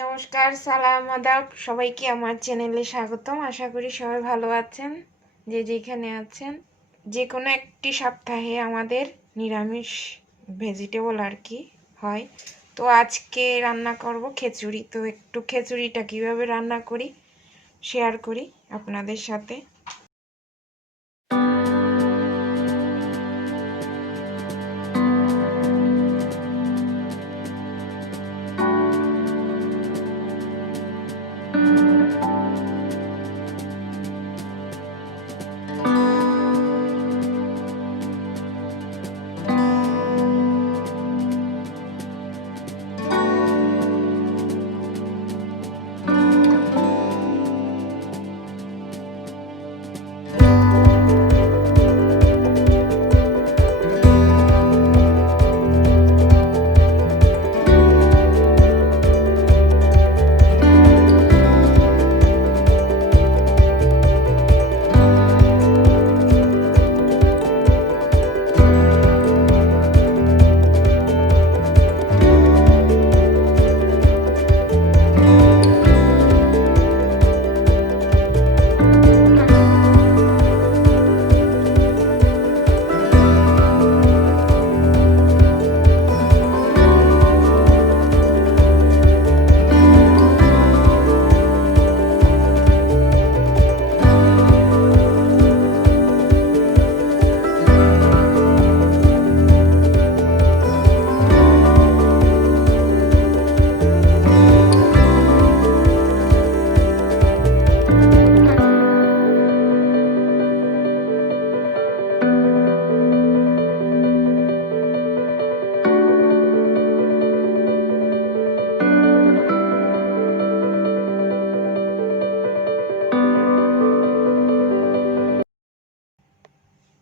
নমস্কার, সালাম আদাব সবাইকে আমার চ্যানেলে স্বাগতম। আশা করি সবাই ভালো আছেন, যে যেখানে আছেন। যে কোনো একটি সপ্তাহে আমাদের নিরামিষ ভেজিটেবল আর কি হয়। তো আজকে রান্না করব খিচুড়ি। তো একটু খিচুড়িটা কীভাবে রান্না করি শেয়ার করি আপনাদের সাথে।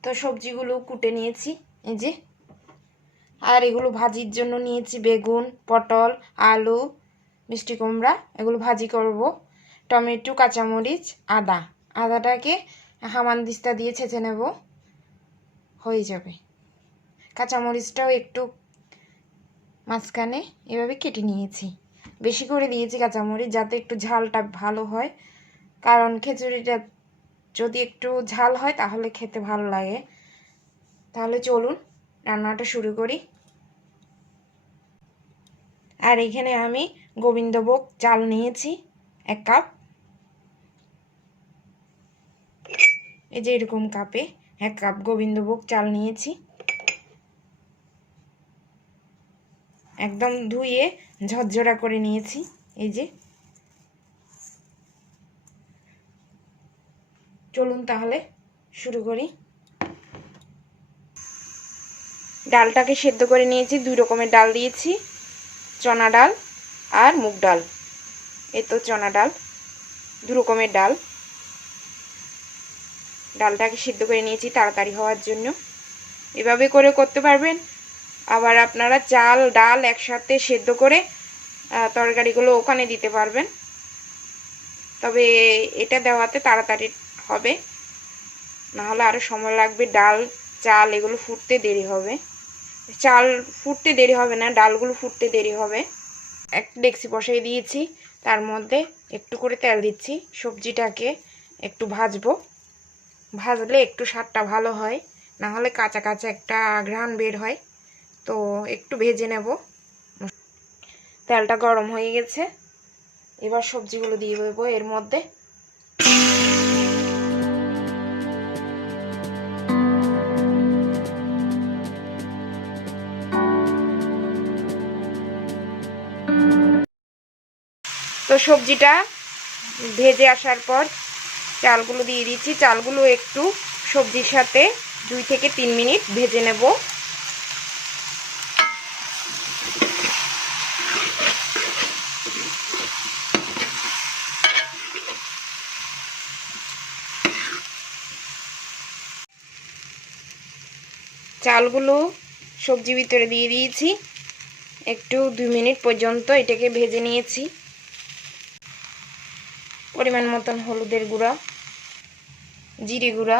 তো সবজিগুলো কুটে নিয়েছি, এই যে। আর এগুলো ভাজির জন্য নিয়েছি বেগুন, পটল, আলু, মিষ্টি কুমড়া, এগুলো ভাজি করব। টমেটো, কাঁচামরিচ, আদাটাকে হামানদিস্তা দিয়ে ছেঁচে নেব, হয়ে যাবে। কাঁচামরিচটাও একটু মাঝখানে এভাবে কেটে নিয়েছি, বেশি করে দিয়েছি কাঁচামরিচ যাতে একটু ঝালটা ভালো হয়, কারণ খিচুড়িটা যদি একটু ঝাল হয় তাহলে খেতে ভালো লাগে। তাহলে চলুন রান্নাটা শুরু করি। আর এখানে আমি গোবিন্দভোগ চাল নিয়েছি 1 কাপ। এই যে এরকম কাপে 1 কাপ গোবিন্দভোগ চাল নিয়েছি, একদম ধুয়ে ঝরঝরা করে নিয়েছি। এই যে, চলুন তাহলে শুরু করি। ডালটাকে সেদ্ধ করে নিয়েছি, 2 রকমের ডাল দিয়েছি, চনা ডাল আর মুগ ডাল। এই তো চনা ডাল, 2 রকমের ডাল। ডালটাকে সিদ্ধ করে নিয়েছি তাড়াতাড়ি হওয়ার জন্য। এভাবে করে করতে পারবেন। আবার আপনারা চাল ডাল একসাথে সেদ্ধ করে তরকারিগুলো ওখানে দিতে পারবেন, তবে এটা দেওয়াতে তাড়াতাড়ি হবে, নাহলে আরও সময় লাগবে। ডাল চাল এগুলো ফুটতে দেরি হবে। চাল ফুটতে দেরি হবে না, ডালগুলো ফুটতে দেরি হবে। একটা ডেকচি বসাই দিয়েছি, তার মধ্যে একটু করে তেল দিচ্ছি। সবজিটাকে একটু ভাজবো, ভাজলে একটু স্বাদটা ভালো হয়, না হলে কাঁচা কাঁচা একটা ঘ্রাণ বের হয়। তো একটু ভেজে নেব। তেলটা গরম হয়ে গেছে, এবার সবজিগুলো দিয়ে দেবো এর মধ্যে। তো সবজিটা ভেজে আসার পর চালগুলো দিয়ে দিচ্ছি। চালগুলো একটু সবজির সাথে 2 থেকে 3 মিনিট ভেজে নেব। চালগুলো সবজির ভিতরে দিয়ে দিয়েছি, একটু 2 মিনিট পর্যন্ত এটাকে ভেজে নিয়েছি। পরিমাণ মতন হলুদের গুঁড়া, জিরে গুঁড়া,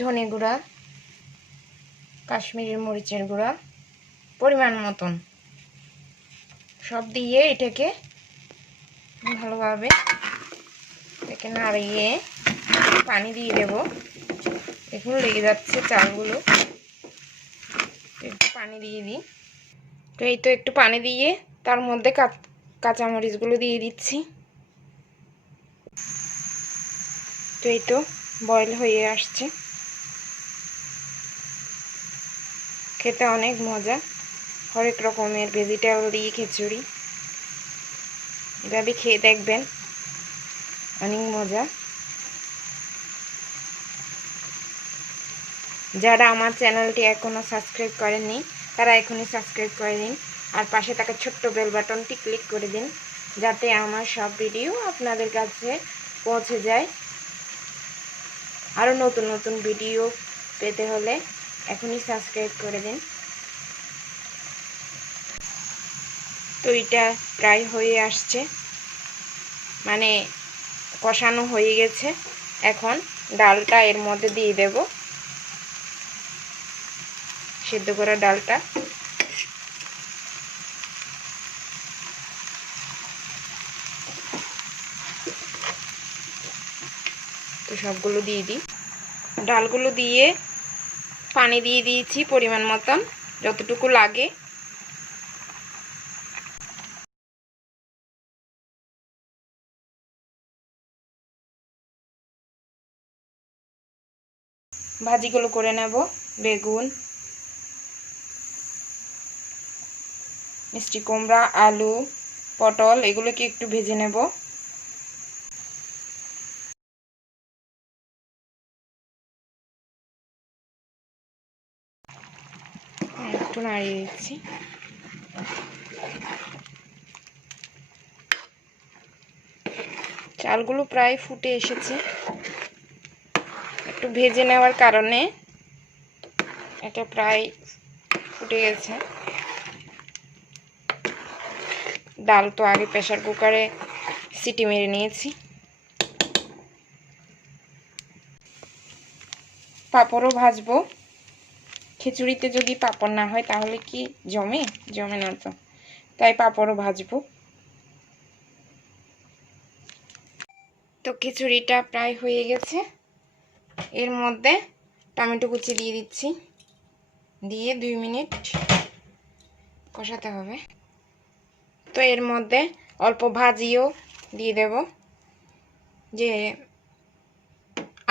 ধনে গুঁড়া, কাশ্মীরি মরিচের গুঁড়া, পরিমাণ মতন সব দিয়ে এটাকে ভালোভাবে এটাকে নাড়িয়ে পানি দিয়ে দেব। এখন লেগে যাচ্ছে চালগুলো, একটু পানি দিয়ে দিই। তো এই তো একটু পানি দিয়ে তার মধ্যে কাঁচামরিচগুলো দিয়ে দিচ্ছি। তো এই তো বয়েল হয়ে আসছে, খেতে অনেক মজা। হরেক রকমের ভেজিটেবল দিয়ে খিচুড়ি, এভাবে খেয়ে দেখবেন, অনেক মজা। যারা আমার চ্যানেলটি এখনও সাবস্ক্রাইব করেননি তারা এখনই সাবস্ক্রাইব করে দিন, আর পাশে থাকা ছোট্ট বেল বাটনটি ক্লিক করে দিন, যাতে আমার সব ভিডিও আপনাদের কাছে পৌঁছে যায়। আরও নতুন নতুন ভিডিও পেতে হলে এখনই সাবস্ক্রাইব করে দিন। তো এটা প্রায় হয়ে আসছে, মানে কষানো হয়ে গেছে। এখন ডালটা এর মধ্যে দিয়ে দেব, সিদ্ধ করা ডালটা। তো সবগুলো দিয়ে দিই। ডালগুলো দিয়ে পানি দিয়ে দিয়েছি পরিমাণ মতন, যতটুকু লাগে। ভাজিগুলো করে নেব। বেগুন, মিষ্টি কুমড়া, আলু, পটল এগুলোকে একটু ভেজে নেব। একটু নাড়িয়ে দিচ্ছি। চালগুলো প্রায় ফুটে এসেছে, একটু ভেজে নেওয়ার কারণে এটা প্রায় ফুটে গেছে। ডাল তো আগে প্রেসার কুকারে সিটি মেরে নিয়েছি। পাঁপড়ও ভাজবো। খিচুড়িতে যদি পাঁপড় না হয় তাহলে কি জমে না, তো তাই পাঁপড়ও ভাজবো। তো খিচুড়িটা প্রায় হয়ে গেছে। এর মধ্যে টমেটো কুচি দিয়ে দিচ্ছি, দিয়ে 2 মিনিট কষাতে হবে। তো এর মধ্যে অল্প ভাজিও দিয়ে দেব, যে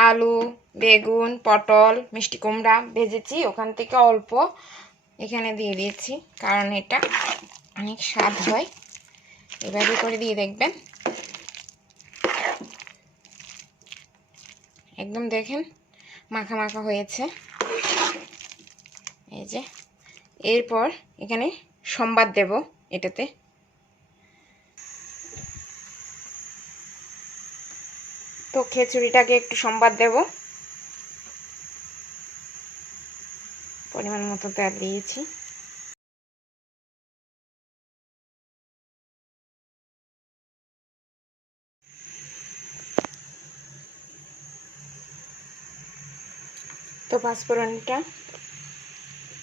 আলু, বেগুন, পটল, মিষ্টি কুমড়া ভেজেছি ওখান থেকে অল্প এখানে দিয়ে দিয়েছি, কারণ এটা অনেক স্বাদ হয়। এভাবে করে দিয়ে দেখবেন, একদম দেখেন মাখা মাখা হয়েছে। এই যে, এরপর এখানে সম্বাদ দেব এটাতে। তো খিচুড়িটাকে একটু সম্বাদ দেব, পরিমাণ মতো তেল দিয়েছি। তো পাঁচফোড়নটা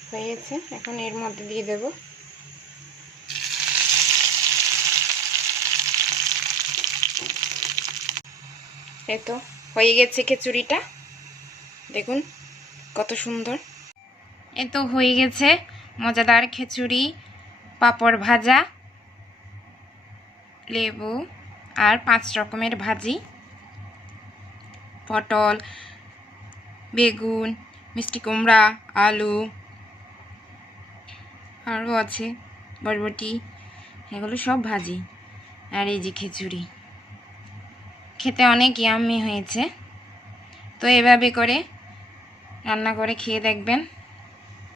হয়েছে, এখন এর মধ্যে দিয়ে দেব। এই তো হয়ে গেছে খিচুড়িটা, দেখুন কত সুন্দর। এই তো হয়ে গেছে মজাদার খিচুড়ি, পাঁপড় ভাজা, লেবু আর 5 রকমের ভাজি, পটল, বেগুন, মিষ্টি কুমড়া, আলু, আরও আছে বরবটি, এগুলো সব ভাজি। আর এই যে খিচুড়ি, খেতে অনেক ইয়াম্মি হয়েছে। তো এভাবে করে রান্না করে খেয়ে দেখবেন।